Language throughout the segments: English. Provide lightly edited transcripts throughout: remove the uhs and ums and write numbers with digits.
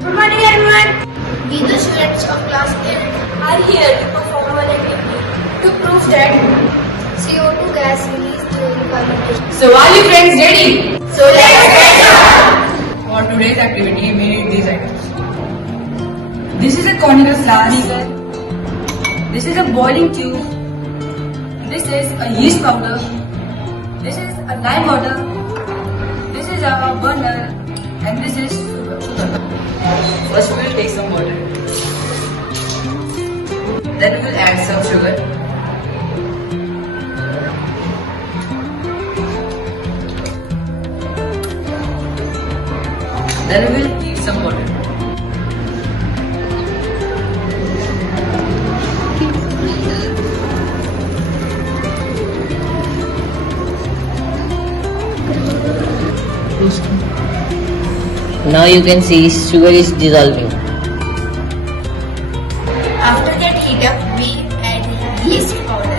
Good morning everyone. We the students of class 8 are here to perform an activity to prove that CO2 gas released during fermentation. So are you friends ready? So let's get started. For today's activity, we need these items. This is a conical flask. This is a boiling tube. This is a yeast powder. This is a lime water. This is a burner. And this is sugar. First we will take some water. Then we will add some sugar. Then we will heat some water. Now you can see sugar is dissolving. After that heat up, we add yeast powder.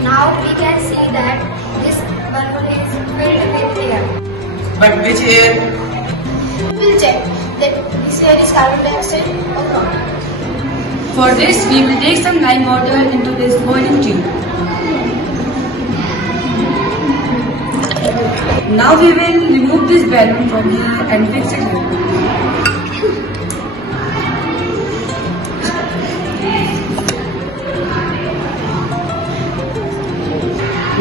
Now we can see that this balloon is filled with air. But which air? We'll check that this air is carbon dioxide or not. For this, we will take some lime water into this boiling tube. Now we will remove this balloon from here and fix it here.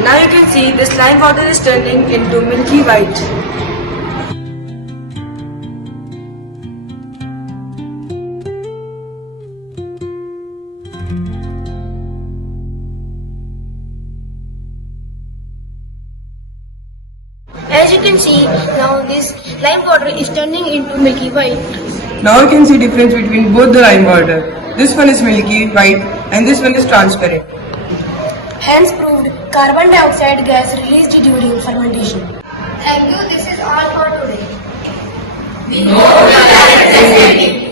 Now you can see this lime water is turning into milky white. As you can see, now this lime water is turning into milky white. Now you can see difference between both the lime water. This one is milky white and this one is transparent. Hence proved carbon dioxide gas released during fermentation. Thank you. This is all for today. We hope you like this video.